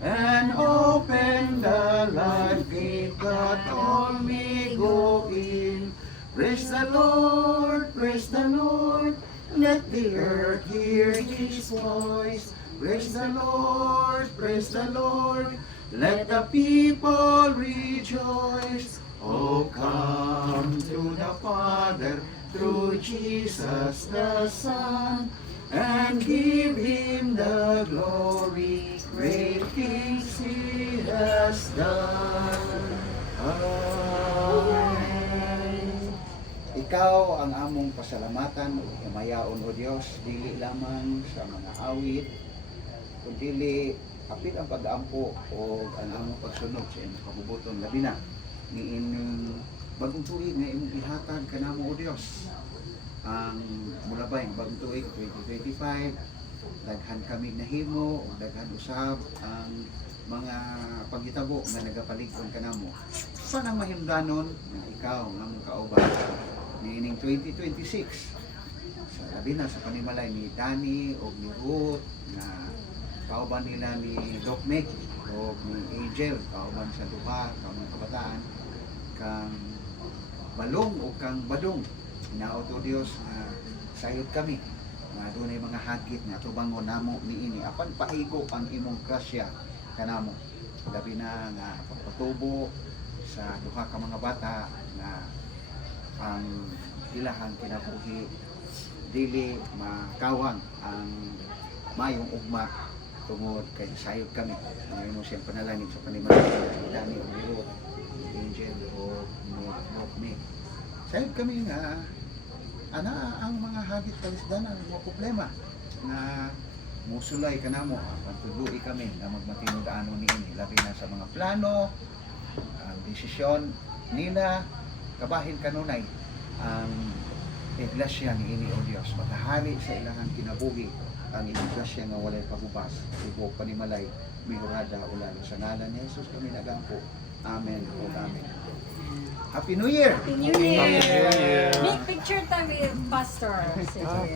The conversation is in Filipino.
and open the floodgate that all may go in. Praise the Lord, praise the Lord, let the earth hear His voice. Praise the Lord, praise the Lord, let the people rejoice. Oh, come to the Father through Jesus the Son, and give Him the glory, great things He has done. Amen. Ikaw ang among pasalamatan o himayaon o Dios, dili lamang sa mga awit, kundi apil ang pag-ampo o ang among pagsunod sa inyong kabubuton, labi na ni inyong bagong tuig na inyong ihatag kanamo o Dios. Ang mulabay ang bagong tuig 2025, daghan kami nahimo o daghan usab ang mga paghitabo nga nagapalig-on kanamo. Saan ang mahimdanon na ikaw ang among kauban niining 2026? Sa labi na sa panimalay ni Danny o ni Ruth na kauban nila ni Doc Mick o ni Angel, kauban sa duha ka mga kabataan kang balong o kang badong. Inaot o Dios na sayod kami na doon ay mga hagit na tubangon namo niini apan paigo ang imong grasya kanamo. Labi na nga pagpatubo sa duha ka mga bata na ang ilahang kinabuhi dili makawang ang mayong ugma tungod kay sayod kami. Ngayon mo siyang panalangin sa panimalay ni Danny o ni Ruth, ni Angel o ni sayod kami nga ana ang mga hagit kalisdanan ang mga problema na musulay kanamo pagtudui kami na magmatinod ano niini labi na sa mga plano, ang desisyon nila kabahin kanunay ang iglesia niini o Dios makahari sa ilahang kinabuhi ang iglesia nga walay pagubas tibuok panimalay mihurada ulan sa ngalan ni Jesus kami nagampo. Amen o amen. Happy New Year! Happy New Year! Make picture time with Pastor.